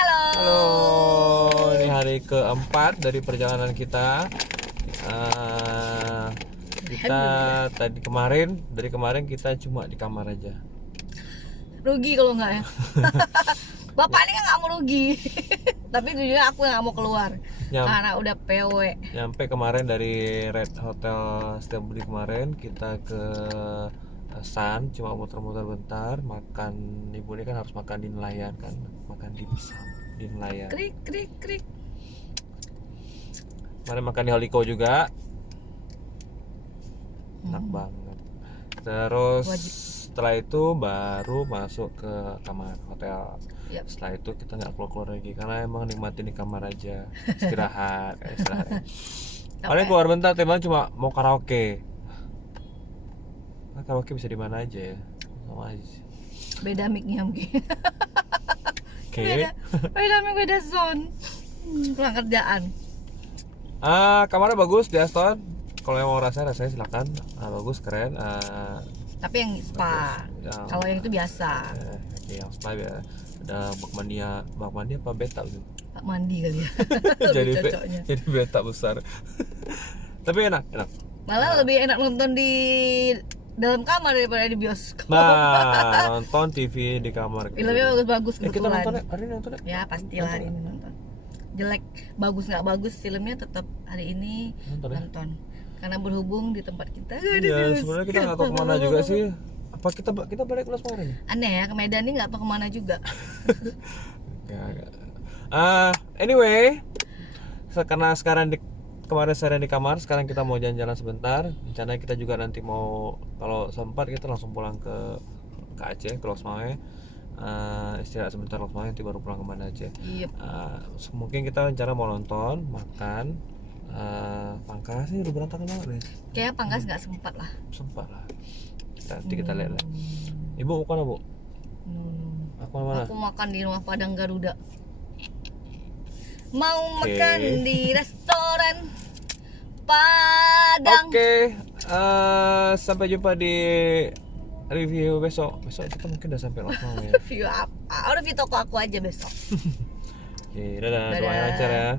Halo, ini hari keempat dari perjalanan kita. Kita dari kemarin kita cuma di kamar aja. rugi kalau nggak ya. Bapak ini kan nggak mau rugi, tapi jujur aku yang nggak mau keluar karena udah PW. Nyampe kemarin dari Red Hotel Setiabudi kemarin kita ke Sun, cuma muter-muter bentar, makan. Ibu ini kan harus makan di nelayan kan, makan di pisang di nelayan. Krik krik krik. Kemarin makan di Holiko juga, enak banget. Terus setelah itu baru masuk ke kamar hotel. Yap. Setelah itu kita nggak keluar lagi karena emang nikmatin di kamar aja, istirahat. Paling keluar bentar, teman cuma mau karaoke. Nah, karaoke bisa di mana aja ya, sama aja sih. Beda mic-nya mungkin. Oke. Beda mic, beda zone. Kurang kerjaan. Kamarnya bagus di Aston. Kalau yang mau rasanya silakan. Bagus, keren. Tapi yang spa. Kalau yang itu biasa. Yang spa ya. Ada bak mandi apa beta gitu. Pak mandi kali ya. jadi cocoknya. jadi beta besar. Tapi enak. Malah lebih enak nonton di dalam kamar daripada di bioskop. Nah, nonton TV di kamar. Filmnya bagus-bagus Kita kebetulan. nonton hari ini nonton. Ya pastilah hari ini nonton. Jelek, bagus nggak bagus filmnya tetap hari ini nonton. Karena berhubung di tempat kita. Iya, sebenarnya kita nggak tahu kemana juga sih. Apa kita balik kelas kemarin? Aneh ya, ke Medan ini nggak tahu kemana juga. Anyway, karena kemarin saya di kamar, sekarang kita mau jalan-jalan sebentar. Rencananya kita juga nanti mau, kalau sempat kita langsung pulang ke Aceh, ke Losmawe. Istirahat sebentar Losmawe, nanti baru pulang ke Banda Aceh. Yep. Mungkin kita rencana mau nonton, makan. Pangkas ini udah berantakan banget deh. Kayaknya Pangkas nggak sempat lah. Sempat lah. Nanti kita lihat lah. Ibu mau kemana, Bu? Aku mana? Aku makan di rumah Padang Garuda. Mau makan di restoran Padang. Oke. Sampai jumpa di review besok. Besok kita mungkin udah sampai Losmawe ya. Review apa? Review toko aku aja besok. Oke, dadah. Doain lancar ya.